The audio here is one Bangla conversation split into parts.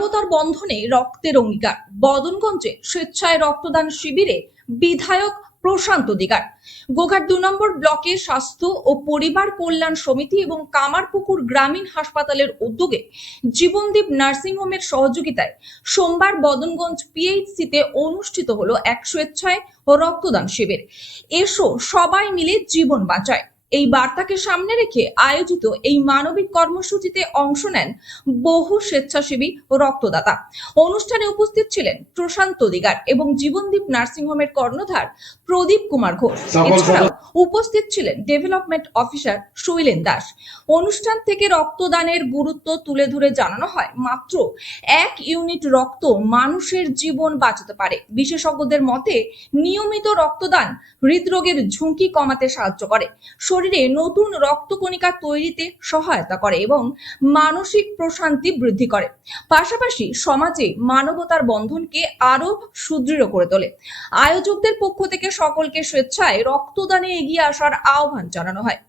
মানবতার বন্ধনে রক্তের অঙ্গীকার। বদনগঞ্জে স্বেচ্ছায় রক্তদান শিবিরে বিধায়ক প্রশান্ত দিগার। গোঘাট ২ নম্বর ব্লকে স্বাস্থ্য ও পরিবার কল্যাণ সমিতি এবং কামারপুকুর গ্রামীণ হাসপাতালের উদ্যোগে জীবনদীপ নার্সিংহোমের সহযোগিতায় সোমবার বদনগঞ্জ পিএইচসিতে অনুষ্ঠিত হলো এক স্বেচ্ছায় রক্তদান শিবির। এসো সবাই মিলে জীবন বাঁচায়, এই বার্তাকে সামনে রেখে আয়োজিত এই মানবিক কর্মসূচিতে অংশ নেন বহু স্বেচ্ছাসেবী ও রক্তদাতা। অনুষ্ঠানে উপস্থিত ছিলেন প্রশান্ত দিগার এবং জীবনদীপ নার্সিংহোমের কর্ণধার প্রদীপ কুমার ঘোষ। এছাড়াও উপস্থিত ছিলেন ডেভেলপমেন্ট অফিসার শৈলেন দাস। অনুষ্ঠান থেকে রক্তদানের গুরুত্ব তুলে ধরে জানানো হয়, মাত্র 1 ইউনিট রক্ত মানুষের জীবন বাঁচাতে পারে। বিশেষজ্ঞদের মতে নিয়মিত রক্তদান হৃদরোগের ঝুঁকি কমাতে সাহায্য করে, শরীরে নতুন রক্তকণিকা তৈরিতে সহায়তা করে এবং মানসিক প্রশান্তি বৃদ্ধি করে। পাশাপাশি সমাজে মানবতার বন্ধনকে আরো সুদৃঢ় করে তোলে। আয়োজকদের পক্ষ থেকে সকলকে স্বেচ্ছায় রক্তদানে এগিয়ে আসার আহ্বান জানানো হয়।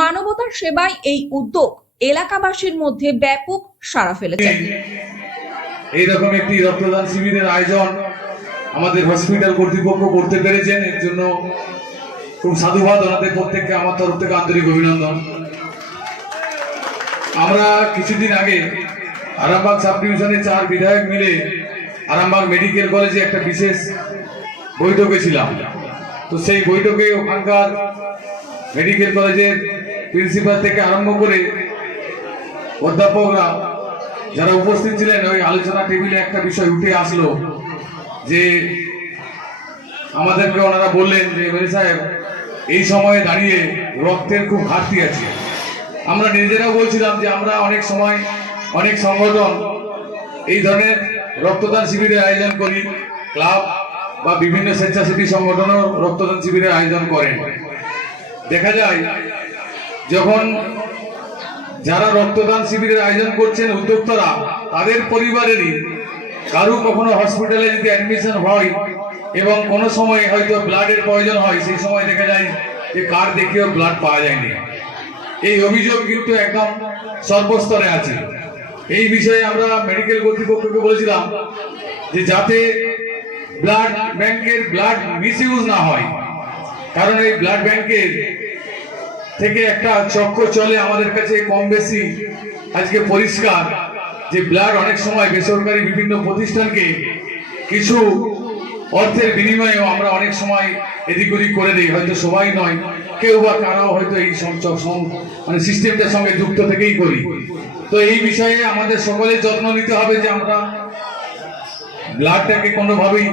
মানবতার সেবায় এই উদ্যোগ এলাকাবাসীর মধ্যে ব্যাপক সাড়া ফেলেছে। এইরকম একটি রক্তদান শিবিরের আয়োজন আমাদের হসপিটাল কর্তৃপক্ষ করতে পেরেছেন, এর জন্য খুব সাধুবাদ ওনাদের প্রত্যেককে আমার তরফ থেকে আন্তরিক অভিনন্দন। আমরা কিছুদিন আগে আরামবাগ সাব ডিভিশনের 4 বিধায়ক মিলে আরামবাগ মেডিকেল কলেজে একটা বিশেষ বৈঠকে ছিলাম। তো সেই বৈঠকে ওখানকার মেডিকেল কলেজের প্রিন্সিপাল থেকে আরম্ভ করে অধ্যাপকরা যারা উপস্থিত ছিলেন, ওই আলোচনা টেবিলে একটা বিষয় উঠে আসলো যে আমাদেরকে ওনারা বললেন যে মেরে সাহেব, এই সময়ে দাঁড়িয়ে রক্তের খুব ঘাটতি আছে। আমরা নিজেরাও বলছিলাম যে আমরা অনেক সময় অনেক সংগঠন এই ধরনের রক্তদান শিবিরের আয়োজন করি, ক্লাব বা বিভিন্ন স্বেচ্ছাসেবী সংগঠনও রক্তদান শিবিরের আয়োজন করেন। দেখা যায় যখন যারা রক্তদান শিবিরের আয়োজন করছেন উদ্যোক্তারা, তাদের পরিবারেরই কারো কখনো হসপিটালে যদি অ্যাডমিশন হয় এবং কোনো সময় হয়তো ব্লাডের প্রয়োজন হয়, সেই সময় দেখা যায় যে কার্ড দেখিয়েও ব্লাড পাওয়া যায়নি। এই অভিযোগ কিন্তু একদম সর্বস্তরে আছে। এই বিষয়ে আমরা মেডিকেল কর্তৃপক্ষকে বলেছিলাম যে যাতে ব্লাড ব্যাংকের ব্লাড মিসইউজ না হয়, কারণ এই ব্লাড ব্যাংকের থেকে একটা চক্র চলে আমাদের কাছে কম বেশি আজকে পরিষ্কার, যে ব্লাড অনেক সময় বেসরকারি বিভিন্ন প্রতিষ্ঠানকে কিছু অর্থের বিনিময়েও আমরা অনেক সময় এদিক ওদিক করে দিই। হয়তো সবাই নয়, কেউ বা কারাও হয়তো এই মানে সিস্টেমটার সঙ্গে যুক্ত থেকেই করি। তো এই বিষয়ে আমাদের সকলের যত্ন নিতে হবে যে আমরা ব্লাডটাকে কোনোভাবেই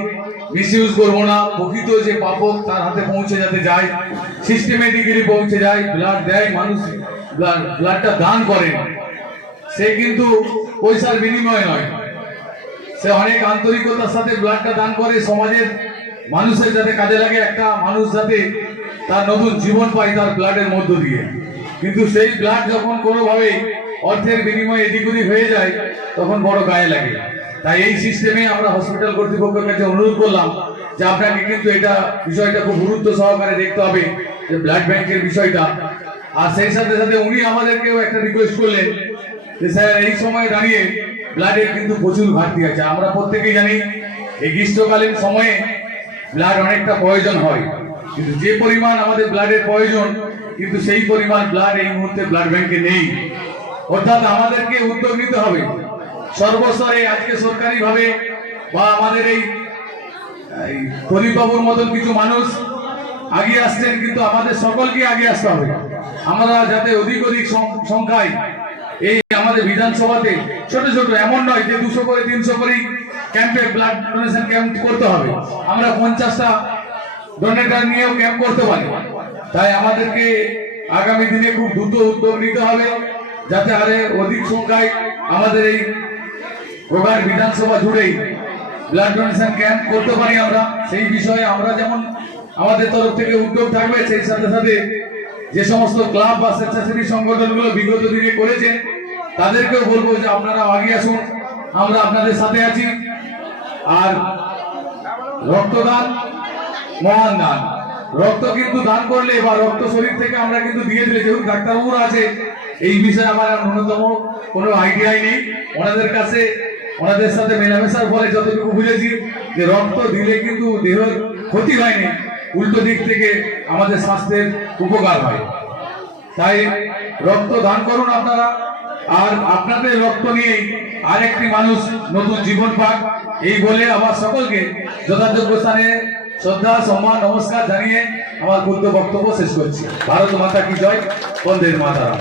মিসইউজ করবো না। প্রকৃত যে পাপক তার হাতে পৌঁছে যাতে যায়, সিস্টেমেটিক্যালি পৌঁছে যায়। ব্লাড দেয় মানুষ, ব্লাডটা দান করেন, সে কিন্তু পয়সার বিনিময় নয়, সে অনেক আন্তরিকতার সাথে ব্লাডটা দান করে সমাজের মানুষের যাতে কাজে লাগে, একটা মানুষ যাতে তার নতুন জীবন পায় তার ব্লাডের মধ্য দিয়ে। কিন্তু সেই ব্লাড যখন কোনোভাবে অর্থের বিনিময়ে এদিক ওদিক হয়ে যায়, তখন বড় গায়ে লাগে। তাই এই সিস্টেমে আমরা হসপিটাল কর্তৃপক্ষের কাছে অনুরোধ করলাম যে আপনাকে কিন্তু এটা বিষয়টা খুব গুরুত্ব সহকারে দেখতে হবে, যে ব্লাড ব্যাংকের বিষয়টা। আর সেই সাথে সাথে উনি আমাদেরকেও একটা রিকোয়েস্ট করলেন যে স্যার, এই সময় দাঁড়িয়ে ব্লাডের কিন্তু প্রচুর ঘাটতি আছে। আমরা প্রত্যেকেই জানি এই গ্রীষ্মকালীন সময়ে ব্লাড অনেকটা প্রয়োজন হয়, কিন্তু যে পরিমাণ আমাদের ব্লাডের প্রয়োজন, কিন্তু সেই পরিমাণ ব্লাড এই মুহূর্তে ব্লাড ব্যাংকে নেই। অর্থাৎ আমাদেরকে উদ্যোগ নিতে হবে সর্বস্তরে। আজকে সরকারিভাবে বা আমাদের এই প্রদীপবাবুর মতন কিছু মানুষ আগিয়ে আসছেন, কিন্তু আমাদের সকলকে আগে আসতে হবে। আমরা যাতে অধিক সংখ্যায় এই আমাদের বিধানসভাতে ছোট ছোট, এমন নয় যে 200 করে 300 করে ক্যাম্পে ব্লাড ডোনেশন ক্যাম্প করতে হবে, আমরা 50টা ডোনেটর নিয়েও ক্যাম্প করতে পারি। তাই আমাদেরকে আগামী দিনে খুব দ্রুত উদ্যোগ নিতে হবে যাতে আরে অধিক সংখ্যায় আমাদের এই গোঘাট বিধানসভা জুড়েই ব্লাড ডোনেশন ক্যাম্প করতে পারি আমরা। সেই বিষয়ে আমরা যেমন আমাদের তরফ থেকে উদ্যোগ থাকবে, সেই সাথে সাথে যে সমস্ত ক্লাব বা স্বেচ্ছাসেবী সংগঠনগুলো বিগত দিনে করেছেন তাদেরকেও বলবো যে আপনারা আগে আসুন, আমরা আপনাদের সাথে আছি। আর রক্তদান মহান দান, রক্ত কিন্তু দান করলে বা রক্ত শরীর থেকে আমরা কিন্তু দিয়ে দিলে, যেহেতু ডাক্তারবাবুরা আছে এই বিষয়ে আমার ন্যূনতম কোনো আইডিয়াই নেই, ওনাদের কাছে ওনাদের সাথে মেলামেশার ফলে যতটুকু বুঝেছি যে রক্ত দিলে কিন্তু দেহের ক্ষতি হয়নি, উল্টো দিক থেকে আমাদের স্বাস্থ্যের উপকার হয়। তাই রক্ত দান করুন আপনারা, আর আপনাদের রক্ত নিয়ে আরেকটি মানুষ নতুন জীবন পাক, এই বলে আমার সকলকে যথাযোগ্য স্থানে শ্রদ্ধা সম্মান নমস্কার জানিয়ে আমার ক্ষুদ্র বক্তব্য শেষ করছি। ভারত মাতা কি জয়, বন্দে মাতরম।